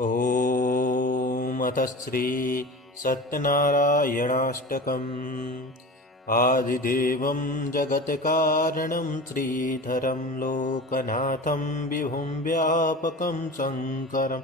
ॐ अथ श्री सत्यनारायणाष्टकम्। आदिदेवं जगत्कारणं श्रीधरं लोकनाथं विभुं व्यापकं शङ्करं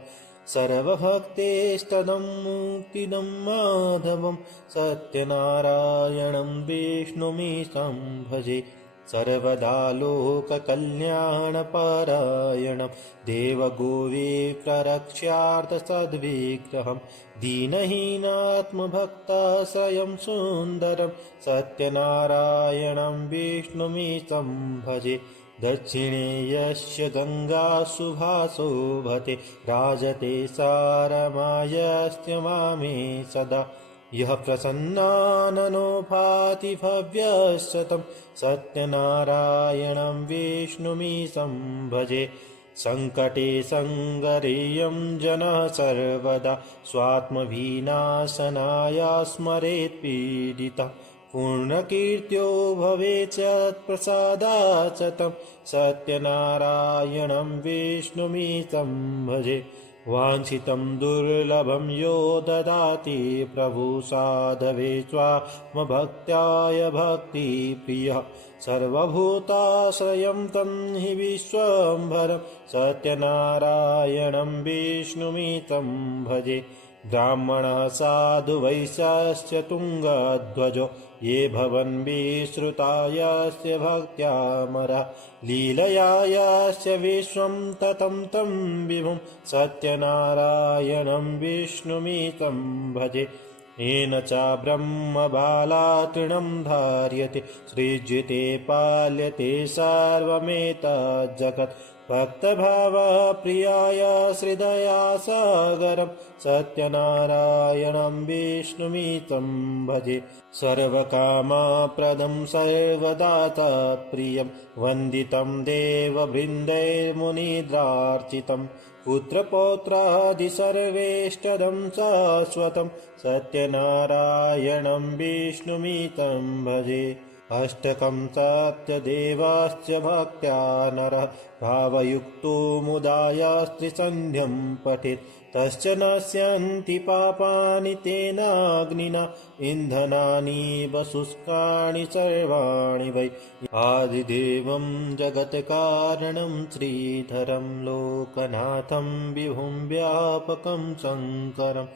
सर्वभक्तेष्टदं मुक्तिदं माधवं सत्यनारायणं विष्णुमीशं भजे। सर्वदा लोककल्याणपरायणं देवगोविप्ररक्ष्यार्थसद्विग्रहं दीनहीनात्मभक्ताश्रयं सुन्दरं सत्यनारायणं विष्णुमीशं भजे। दक्षिणे यस्य गङ्गा सुभाशोभते राजते सारमायस्य मामे सदा। यः प्रसन्नाननो भाति भव्यशतं सत्यनारायणं विष्णुमीशं भजे। सङ्कटे सङ्गरेयं जनः सर्वदा स्वात्मविनाशनाय स्मरेत् पीडितः पूर्णकीर्त्यो भवेत् यत्प्रसादात् तं सत्यनारायणं विष्णुमीशं भजे। वाञ्छितं दुर्लभं यो ददाति प्रभु साधवे स्वात्मभक्त्याय भक्तिप्रियः सर्वभूताश्रयं तं हि विश्वम्भरं सत्यनारायणं विष्णुमीशं भजे। ब्राह्मणः साधु वैश्यश्च तुङ्गध्वजो ये भवन् विश्रुता यस्य भक्त्यामरः लीलया यस्य विश्वं ततं तं विभुं सत्यनारायणं विष्णुमीशं भजे। येन च ब्रह्मबाला तृणं धार्यते सृज्यते पाल्यते सर्वमेतज्जगत् भक्तभावप्रियाय श्रीदया सागरं सत्यनारायणं विष्णुमीशं भजे। सर्वकामप्रदं सर्वदाताप्रियं वन्दितं देववृन्दैर्मुनिद्रार्चितं पुत्रपौत्रादि सर्वेष्टदं शाश्वतं सत्यनारायणं विष्णुमीशं भजे। अष्टकं सत्यदेवाश्च भक्त्या नरः भावयुक्तो मुदायास्त्रिसन्ध्यं पठेत् तश्च नश्यन्ति पापानि तेनाग्निना इन्धनानि वशुष्काणि सर्वाणि वै। आदिदेवं जगत्कारणं श्रीधरं लोकनाथं विभुं व्यापकं शङ्करं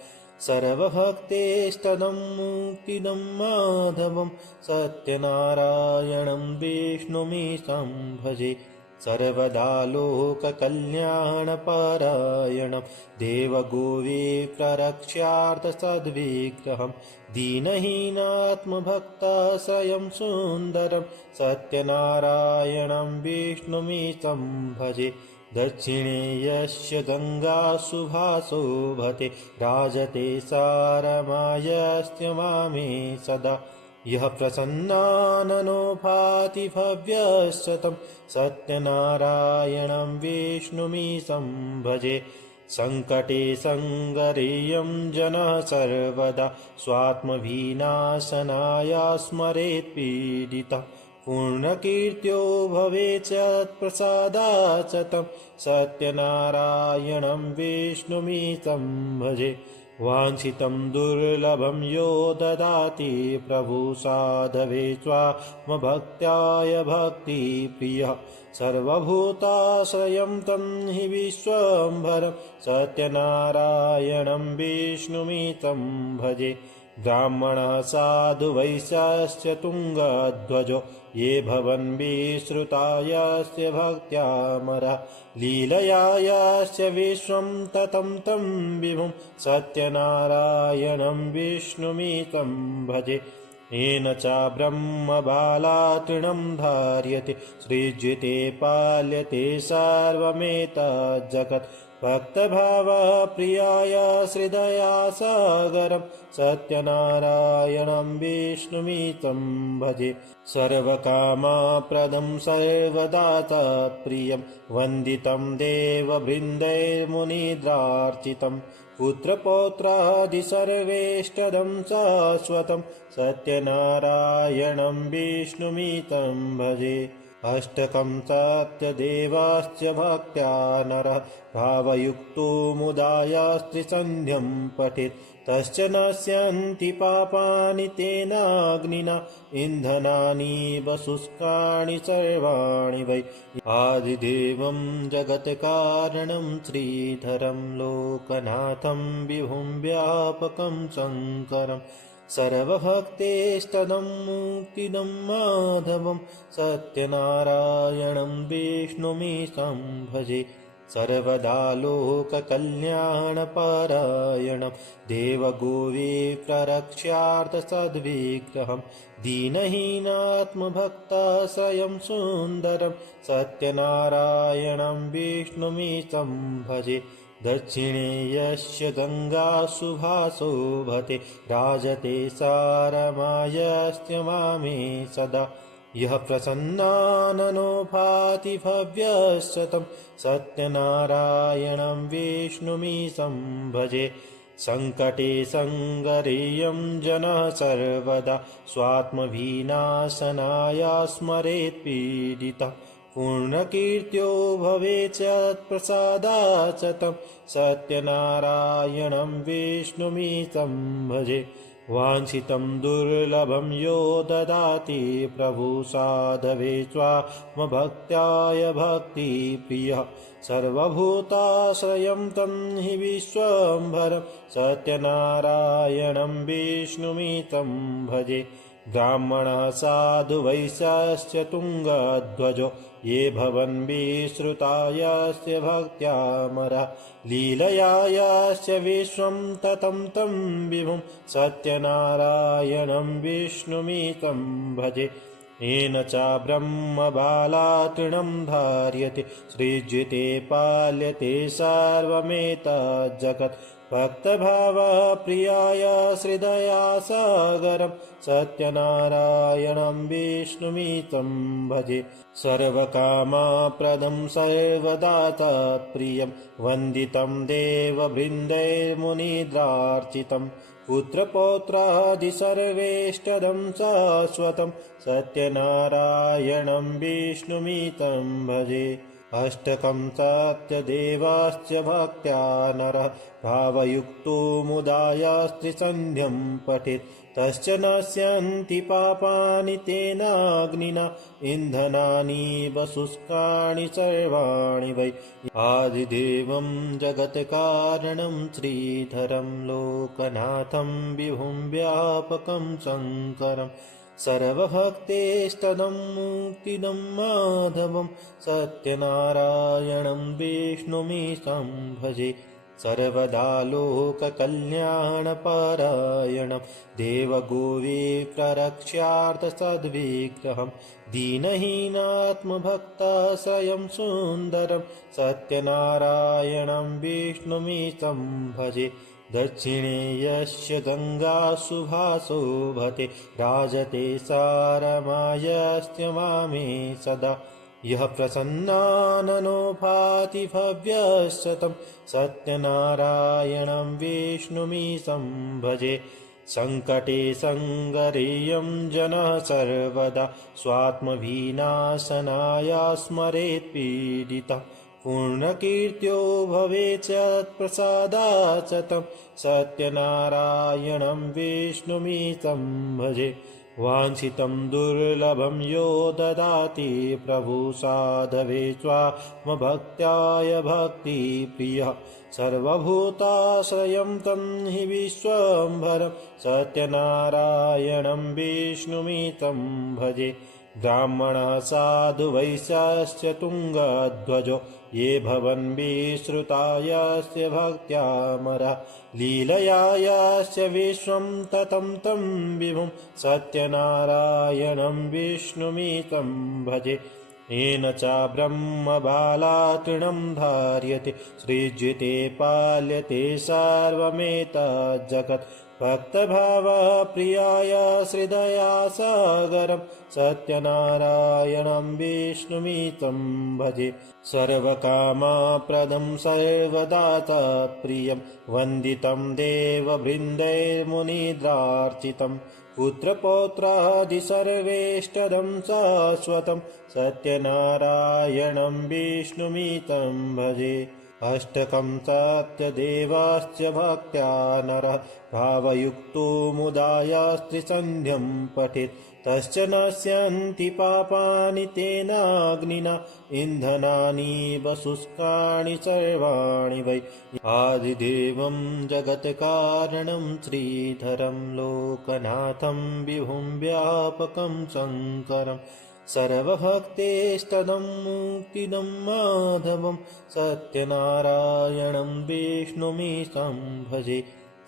सर्वभक्तेष्टदं मुक्तिदं माधवं सत्यनारायणं विष्णुमीशं भजे। सर्वदा लोककल्याणपरायणं देवगोविप्ररक्ष्यार्थसद्विग्रहं दीनहीनात्मभक्ताश्रयं सुन्दरं सत्यनारायणं विष्णुमीशं भजे। दक्षिणे यस्य गङ्गा सुभाशोभते राजते सारमायस्य मामे सदा। यः प्रसन्नाननो भाति भव्यशतं सत्यनारायणं विष्णुमीशं भजे। सङ्कटे सङ्गरेयं जनः सर्वदा स्वात्मविनाशनाय स्मरेत् पीडितः पूर्णकीर्त्यो भवेत् यत्प्रसादात् तं सत्यनारायणं विष्णुमीशं भजे। वाञ्छितं दुर्लभं यो ददाति प्रभु साधवे स्वात्मभक्त्याय भक्तिप्रियः सर्वभूताश्रयं तं हि विश्वम्भरं सत्यनारायणं विष्णुमीशं भजे। ब्राह्मणः साधु वैश्यश्च तुङ्गध्वजो ये भवन् विश्रुता यस्य भक्त्यामरः लीलया यस्य विश्वं ततं तं विभुं सत्यनारायणं विष्णुमीशं भजे। येन च ब्रह्मबाला तृणं धार्यते सृज्यते पाल्यते सर्वमेतज्जगत् भक्तभावप्रियाय श्रीदया सागरं सत्यनारायणं विष्णुमीशं भजे। सर्वकामप्रदं सर्वदाताप्रियं वन्दितं देववृन्दैर्मुनिद्रार्चितं पुत्रपौत्रादि सर्वेष्टदं शाश्वतं सत्यनारायणं विष्णुमीशं भजे। अष्टकं सत्यदेवाश्च भक्त्या नरः भावयुक्तो मुदायास्त्रिसन्ध्यं पठेत् तश्च नश्यन्ति पापानि तेनाग्निना इन्धनानि वशुष्काणि सर्वाणि वै आदिदेवं जगत्कारणं श्रीधरं लोकनाथं विभुं व्यापकं शङ्करं सर्वभक्तेष्टदं मुक्तिदं माधवं सत्यनारायणं विष्णुमीशं भजे सर्वदा लोककल्याणपरायणं देवगोविप्ररक्ष्यार्थसद्विग्रहं दीनहीनात्मभक्ताश्रयं सुन्दरं सत्यनारायणं विष्णुमीशं भजे दक्षिणे यस्य गङ्गा सुभाशोभते राजते सारमायस्य वामे सदा यः प्रसन्नाननो भाति भव्यशतं सत्यनारायणं विष्णुमीशं भजे सङ्कटे सङ्गरेयं जनः सर्वदा स्वात्मविनाशनाय स्मरेत् पीडितः पूर्णकीर्त्यो भवेत् प्रसादात् तं सत्यनारायणं विष्णुमीशं भजे वाञ्छितं दुर्लभं यो ददाति प्रभु साधवे स्वात्मभक्त्याय भक्तिप्रियः सर्वभूताश्रयं तं हि विश्वम्भरं सत्यनारायणं विष्णुमीशं भजे ब्राह्मणः साधु वैश्यश्च तुङ्गध्वजो ये भवन् विश्रुता यस्य भक्त्यामरा लीलया यस्य विश्वं ततं तं विभुं सत्यनारायणं विष्णुमीशं भजे येन च ब्रह्मबाला तृणं धार्यते सृज्यते पाल्यते सर्वमेतज्जगत् भक्तभावप्रियाय श्रीदयासागरं सत्यनारायणं विष्णुमीशं भजे सर्वकामप्रदं सर्वदाताप्रियं वन्दितं देववृन्दैर्मुनिद्रार्चितं पुत्रपौत्रादि सर्वेष्टदं शाश्वतं सत्यनारायणं विष्णुमीशं भजे अष्टकं सत्यदेवाश्च भक्त्या नरः भावयुक्तो मुदायास्त्रिसन्ध्यं पठेत् तश्च नश्यन्ति पापानि तेनाग्निना इन्धनानि वशुष्काणि सर्वाणि वै आदिदेवं जगत्कारणं श्रीधरं लोकनाथं विभुं व्यापकं शङ्करं सर्वभक्तेष्टदं मुक्तिदं माधवं सत्यनारायणं विष्णुमीशं भजे सर्वदा लोककल्याणपरायणं देवगोविप्ररक्ष्यार्थसद्विग्रहं दीनहीनात्मभक्ताश्रयं सुन्दरं सत्यनारायणं विष्णुमीशं भजे दक्षिणे यस्य गङ्गा सुभाशोभते राजते सारमायस्य वामे सदा यः प्रसन्नाननो भाति भव्यशतं सत्यनारायणं विष्णुमीशं भजे सङ्कटे सङ्गरेयं जनः सर्वदा स्वात्मविनाशनाय स्मरेत् पीडितः पूर्णकीर्त्यो भवेत् प्रसादात् तं सत्यनारायणं विष्णुमीशं भजे वाञ्छितं दुर्लभं यो ददाति प्रभु साधवे स्वात्मभक्त्याय भक्तिप्रियः सर्वभूताश्रयं तं हि विश्वम्भरं सत्यनारायणं विष्णुमीशं भजे ब्राह्मणः साधु वैश्यश्च तुङ्गध्वजो ये भवन् विश्रुता यस्य भक्त्यामरा लीलया यस्य विश्वं ततं तं विभुं सत्यनारायणं विष्णुमीशं भजे येन च ब्रह्मबाला तृणं धार्यते सृज्यते पाल्यते सर्वमेतज्जगत् भक्तभावप्रियाय श्रीदयासागरं सत्यनारायणं विष्णुमीशं भजे सर्वकामप्रदं सर्वदाताप्रियं वन्दितं देववृन्दैर्मुनिद्रार्चितं पुत्रपौत्रादि सर्वेष्टदं शाश्वतं सत्यनारायणं विष्णुमितं भजे अष्टकं सत्यदेवास्य भक्त्या नरः भावयुक्तो मुदायास्त्रिसन्ध्यं पठेत् तश्च नश्यन्ति पापानि तेनाग्निना इन्धनानि वशुष्काणि सर्वाणि वै आदिदेवं जगत्कारणं श्रीधरं लोकनाथं विभुं व्यापकं शङ्करं सर्वभक्तेष्टदं मुक्तिदं माधवं सत्यनारायणं विष्णुमीशं भजे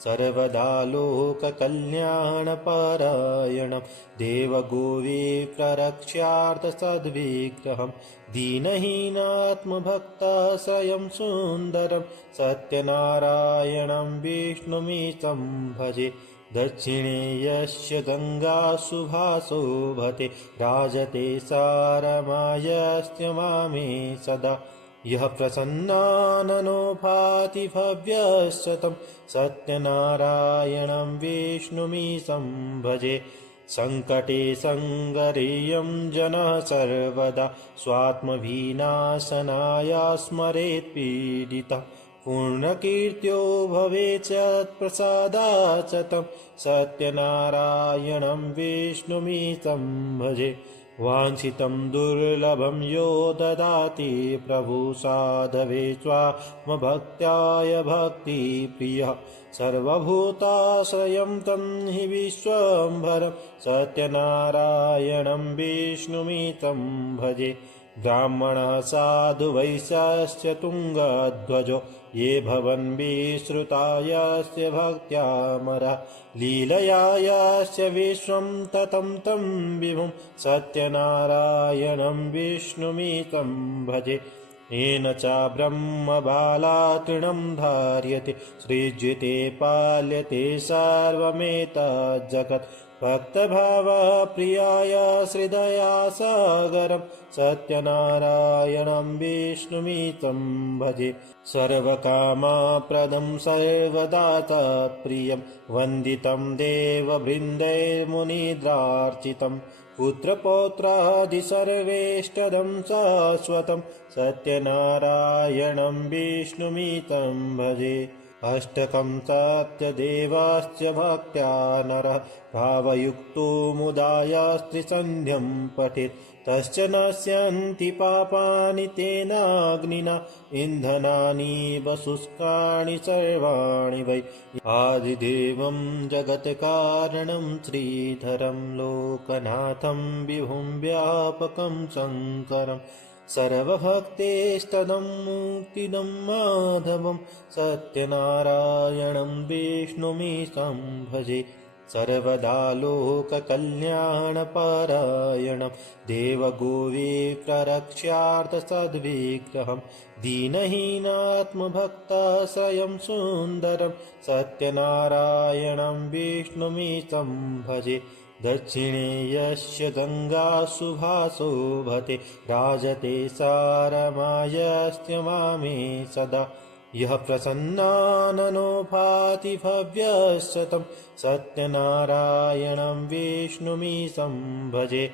सर्वदा लोककल्याणपरायणं देवगोविप्ररक्ष्यार्थसद्विग्रहं दीनहीनात्मभक्ताश्रयं सुन्दरं सत्यनारायणं विष्णुमीशं भजे दक्षिणे यस्य गङ्गा सुभाशोभते राजते सारमायस्य वामे सदा यः प्रसन्नाननो भाति भव्यशतं सत्यनारायणं विष्णुमीशं भजे सङ्कटे सङ्गरेयं जनः सर्वदा स्वात्मविनाशनाय स्मरेत् पीडितः पूर्णकीर्त्यो भवेत् प्रसादात् तं सत्यनारायणं विष्णुमीशं भजे वाञ्छितं दुर्लभं यो ददाति प्रभु साधवे स्वात्मभक्त्याय भक्तिप्रियः सर्वभूताश्रयं तं हि विश्वम्भरं सत्यनारायणं विष्णुमितं भजे ब्राह्मणः साधु वैश्यश्च तुङ्गध्वजो ये भवन् विश्रुता यस्य भक्त्यामरः लीलया यस्य विश्वं ततं तं विभुं सत्यनारायणं विष्णुमितं भजे येन च ब्रह्मबाला तृणं धार्यते सृज्यते पाल्यते सर्वमेतज्जगत् भक्तभावप्रियाय श्रीदयासागरं सत्यनारायणं विष्णुमितं भजे सर्वकामप्रदं सर्वदाताप्रियं वन्दितं देववृन्दैर्मुनिद्रार्चितं पुत्रपौत्रादि सर्वेष्टदं शाश्वतं सत्यनारायणं विष्णुमितं भजे अष्टकं सत्यदेवास्य भक्त्या नरः भावयुक्तो मुदायास्त्रिसन्ध्यं पठेत् तश्च नश्यन्ति पापानि तेनाग्निना इन्धनानि वशुष्काणि सर्वाणि वै आदिदेवं जगत्कारणं श्रीधरं लोकनाथं विभुं व्यापकं शङ्करं सर्वभक्तेष्टदं मुक्तिदं माधवं सत्यनारायणं विष्णुमीशं भजे सर्वदा लोककल्याणपरायणं देवगोविप्ररक्ष्यार्थसद्विग्रहं दीनहीनात्मभक्ताश्रयं सुन्दरं सत्यनारायणं विष्णुमीशं भजे दक्षिणे यस्य गङ्गा सुभाशोभते राजते सारमायस्य वामे सदा यः प्रसन्नाननो भाति भव्यशतं सत्यनारायणं विष्णुमीशं भजे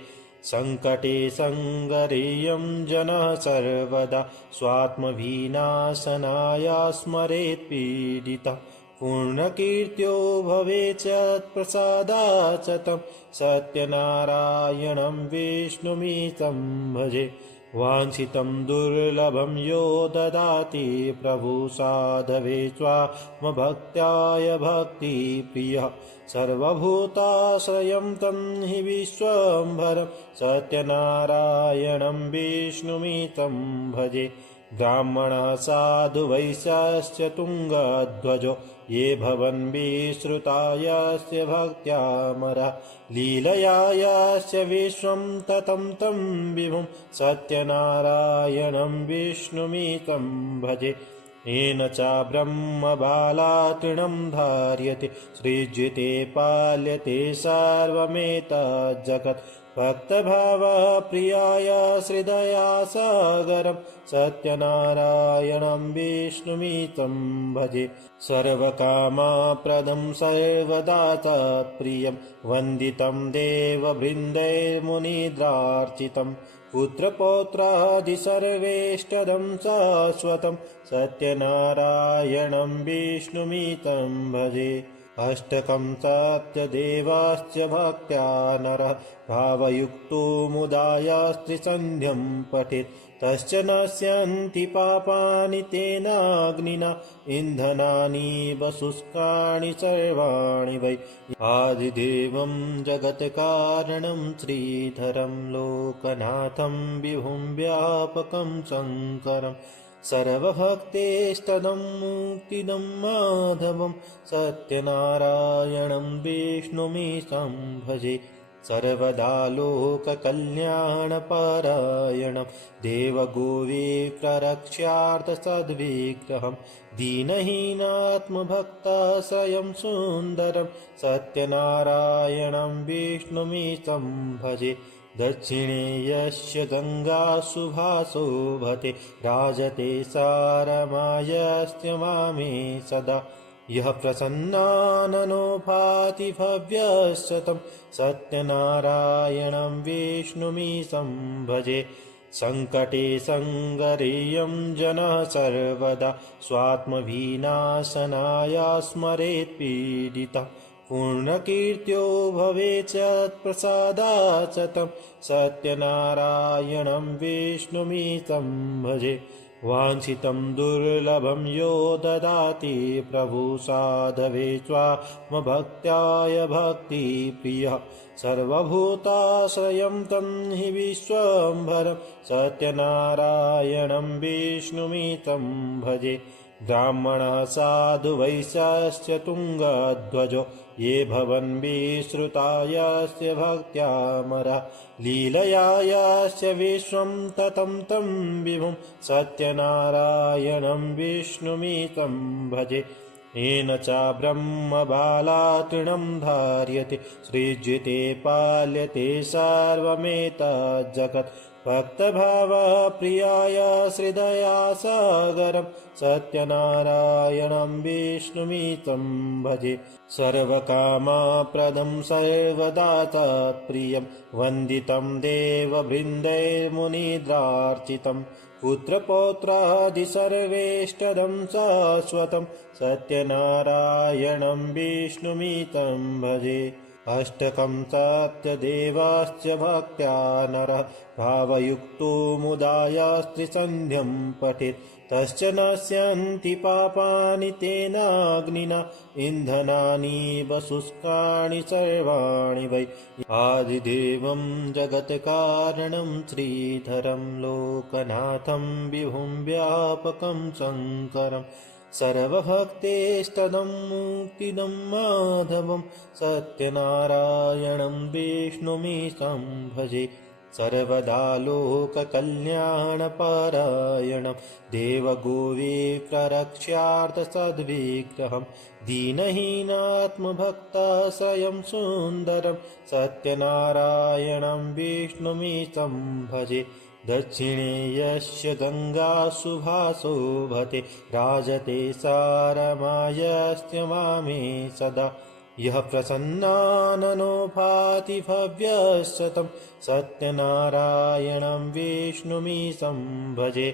सङ्कटे सङ्गरेयं जनः सर्वदा स्वात्मविनाशनाय स्मरेत् पीडितः पूर्णकीर्त्यो भवेत् प्रसादात् तं सत्यनारायणं विष्णुमितं भजे वाञ्छितं दुर्लभं यो ददाति प्रभु साधवे स्वात्मभक्त्याय भक्तिप्रियः सर्वभूताश्रयं तं हि विश्वम्भरं सत्यनारायणं विष्णुमितं भजे ब्राह्मणः साधु वैश्यश्च तुङ्गध्वजो ये भवन् विश्रुता यस्य भक्त्यामरः लीलया यस्य विश्वं ततं तं विभुं सत्यनारायणं विष्णुमितं भजे येन च ब्रह्मबाला तृणं धार्यते सृज्यते पाल्यते सर्वमेतज्जगत् भक्तभावप्रियाय श्रीदया सागरं सत्यनारायणं विष्णुमितं भजे सर्वकामप्रदं सर्वदाताप्रियं वन्दितं देववृन्दैर्मुनिद्रार्चितं पुत्रपौत्रादि सर्वेष्टदं शाश्वतं सत्यनारायणं विष्णुमितं भजे अष्टकं सत्यदेवास्य भक्त्या नरः भावयुक्तो मुदायास्त्रिसन्ध्यं पठेत् तश्च नश्यन्ति पापानि तेनाग्निना इन्धनानि वशुष्काणि सर्वाणि वै आदिदेवं जगत्कारणं श्रीधरं लोकनाथं विभुं व्यापकं शङ्करम् सर्वभक्तेष्टदं मुक्तिदं माधवं सत्यनारायणं विष्णुमीशं भजे सर्वदा लोककल्याणपरायणं देवगोविप्ररक्ष्यार्थसद्विग्रहं दीनहीनात्मभक्ताश्रयं सुन्दरं सत्यनारायणं विष्णुमीशं भजे दक्षिणे यस्य गङ्गा सुभाशोभते राजते सारमायस्य मामे सदा यः प्रसन्नाननो भाति भव्यशतं सत्यनारायणं विष्णुमीशं भजे सङ्कटे सङ्गरेयं जनः सर्वदा स्वात्मविनाशनाय स्मरेत् पीडितः पूर्णकीर्त्यो भवेच्चत्प्रसादाच्चं सत्यनारायणं विष्णुमितं भजे वाञ्छितं दुर्लभं यो ददाति प्रभु साधवे स्वात्मभक्त्याय भक्तिप्रियः सर्वभूताश्रयं तं हि विश्वम्भरं सत्यनारायणं विष्णुमितं भजे ब्राह्मणः साधु वैश्यश्च तुङ्गध्वजो ये भवन् विश्रुता यस्य भक्त्यामरः लीलया यस्य विश्वं ततं तं विभुं सत्यनारायणं विष्णुमितं भजे येन च ब्रह्मबाला तृणं धार्यते सृज्यते पाल्यते सर्वमेतज्जगत् भक्तभावप्रियाय श्रीदया सागरं सत्यनारायणं विष्णुमितं भजे सर्वकामप्रदं सर्वदाताप्रियं वन्दितं देववृन्दैर्मुनिद्रार्चितं पुत्रपौत्रादि सर्वेष्टदं शाश्वतं सत्यनारायणं विष्णुमितं भजे अष्टकं सत्यदेवास्य भक्त्या नरः भावयुक्तो मुदायास्त्रिसन्ध्यं पठेत् तश्च नश्यन्ति पापानि तेनाग्निना इन्धनानि वशुष्काणि सर्वाणि वै आदिदेवं जगत्कारणं श्रीधरं लोकनाथं विभुं व्यापकं शङ्करम् सर्वभक्तेष्टदं मुक्तिदं माधवं सत्यनारायणं विष्णुमीशं भजे सर्वदा लोककल्याणपरायणं देवगोविप्ररक्ष्यार्थसद्विग्रहं दीनहीनात्मभक्ताश्रयं सुन्दरं सत्यनारायणं विष्णुमीशं भजे दक्षिणे यस्य गङ्गा सुभाशोभते राजते सारमायस्य मामे सदा यः प्रसन्नाननो भाति भव्यशतं सत्यनारायणं विष्णुमीशं भजे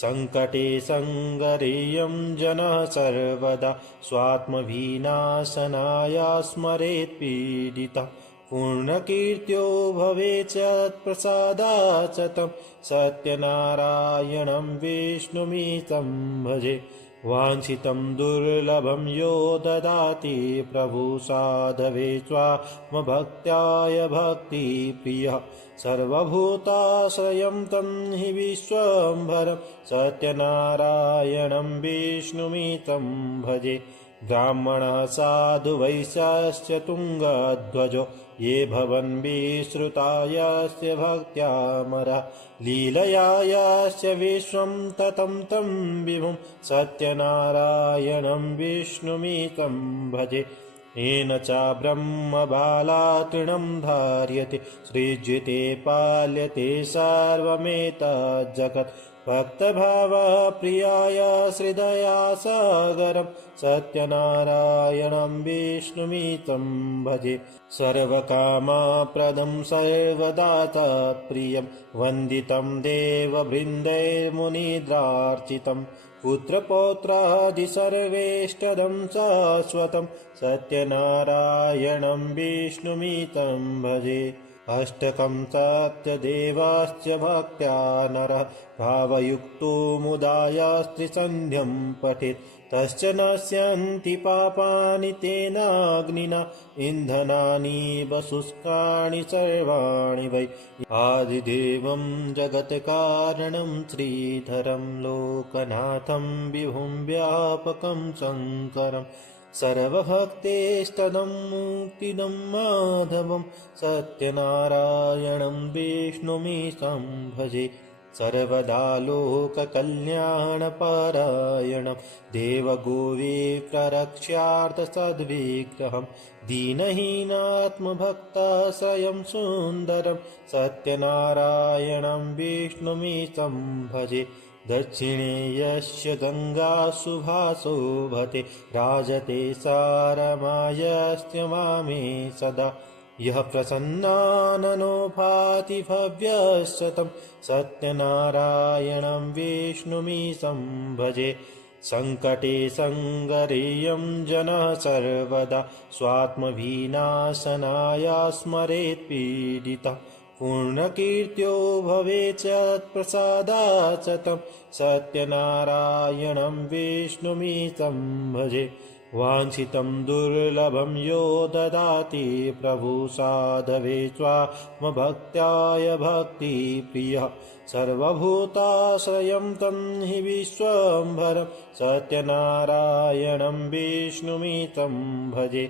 सङ्कटे सङ्गरेयं जनः सर्वदा स्वात्मविनाशनाय स्मरेत् पीडितः पूर्णकीर्त्यो भवेच्चत्प्रसादाच्चं सत्यनारायणं विष्णुमितं भजे वाञ्छितं दुर्लभं यो ददाति प्रभु साधवे स्वात्मभक्त्याय भक्तिप्रियः सर्वभूताश्रयं तं हि विश्वम्भरं सत्यनारायणं विष्णुमितं भजे ब्राह्मणः साधु वैश्यश्च तुङ्गध्वजो ये भवन् विश्रुता यस्य भक्त्यामरः लीलया यस्य विश्वं ततं तं विभुं सत्यनारायणं विष्णुमितं भजे येन च ब्रह्मबाला तृणं धार्यते सृज्यते पाल्यते सर्वमेतज्जगत् भक्तभावप्रियाय श्रीदया सागरं सत्यनारायणं विष्णुमितं भजे सर्वकामप्रदं सर्वदाताप्रियं वन्दितं देववृन्दैर्मुनिद्रार्चितं पुत्रपौत्रादि सर्वेष्टदं शाश्वतं सत्यनारायणं विष्णुमितं भजे अष्टकं सत्यदेवाश्च भक्त्या नरः भावयुक्तो मुदायास्त्रिसन्ध्यं पठेत् तश्च नश्यन्ति पापानि तेनाग्निना इन्धनानि वशुष्काणि सर्वाणि वै आदिदेवं जगत्कारणं श्रीधरं लोकनाथं विभुं व्यापकं शङ्करम् सर्वभक्तेष्टदं मुक्तिदं माधवं सत्यनारायणं विष्णुमितं भजे सर्वदा लोककल्याणपरायणं देवगोविप्ररक्ष्यार्थसद्विग्रहं दीनहीनात्मभक्ताश्रयं सुन्दरं सत्यनारायणं विष्णुमितं भजे दक्षिणे यस्य गङ्गा सुभाशोभते राजते सारमायस्य वामे सदा यः प्रसन्नाननो भाति भव्यशतं सत्यनारायणं विष्णुमितं भजे सङ्कटे सङ्गरेयं जनः सर्वदा स्वात्मविनाशनाय स्मरेत् पीडितः पूर्णकीर्त्यो भवेत् प्रसादात् तं सत्यनारायणं विष्णुमितं भजे वाञ्छितं दुर्लभं यो ददाति प्रभु साधवे स्वात्मभक्त्याय भक्तिप्रियः सर्वभूताश्रयं तं हि विश्वम्भरं सत्यनारायणं विष्णुमितं भजे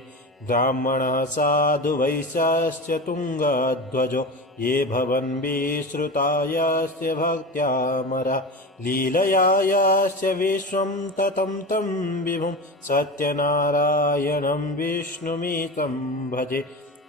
ब्राह्मणः साधु वैश्यश्च तुङ्गध्वजो ये भवन् विश्रुता यस्य भक्त्यामरः लीलया यस्य विश्वं ततं तं विभुं सत्यनारायणं विष्णुमितं भजे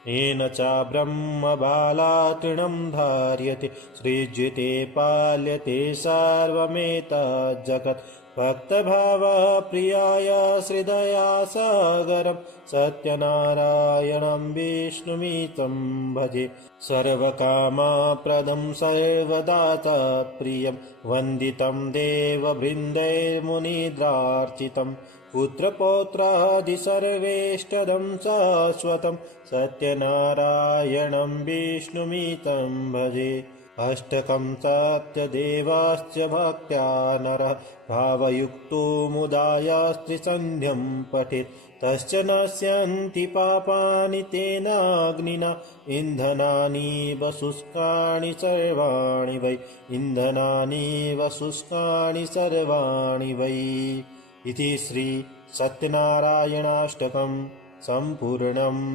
येन च ब्रह्मबाला तृणं धार्यते सृज्यते पाल्यते सर्वमेतज्जगत् भक्तभावप्रियाय श्रीदया सागरं सत्यनारायणं विष्णुमितं भजे सर्वकामप्रदं सर्वदाताप्रियं वन्दितं देववृन्दैर्मुनिद्रार्चितं पुत्रपौत्रादि सर्वेष्टदं शाश्वतं सत्यनारायणं विष्णुमितं भजे अष्टकं सत्यदेवाश्च भक्त्या नरः भावयुक्तो मुदायास्त्रिसन्ध्यं पठेत् तश्च नश्यन्ति पापानि तेनाग्निना इन्धनानि वशुष्काणि सर्वाणि वै इन्धनानि वशुष्काणि सर्वाणि वै इति श्री सत्यनारायणाष्टकं सम्पूर्णम्।